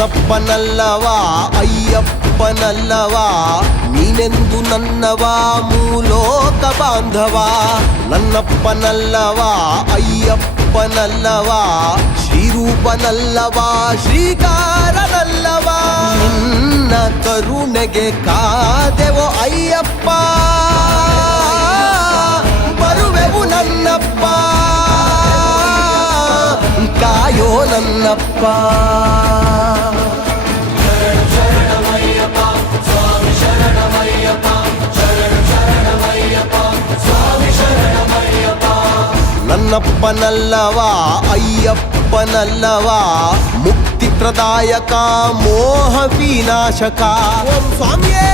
ನನ್ನಪ್ಪನಲ್ಲವಾ ಅಯ್ಯಪ್ಪನಲ್ಲವಾ ನೀನೆಂದು ನನ್ನವಾ ಮೂಲೋಕ ಬಾಂಧವ ನನ್ನಪ್ಪನಲ್ಲವಾ ಅಯ್ಯಪ್ಪನಲ್ಲವಾ ಶ್ರೀರೂಪನಲ್ಲವಾ ಶ್ರೀಕಾರನಲ್ಲವಾ ನಿನ್ನ ಕರುಣೆಗೆ ಕಾದೆವೋ ಅಯ್ಯಪ್ಪ ಬರುವೆವು ನನ್ನಪ್ಪ ಕಾಯೋ ನನ್ನಪ್ಪ ನನ್ನಪ್ಪನಲ್ಲವಾ ಅಯ್ಯಪ್ಪನಲ್ಲವಾ ಮುಕ್ತಿ ಪ್ರದಾಯಕ ಮೋಹ ವಿನಾಶಕ ಓಂ ಸ್ವಾಮಿಯೇ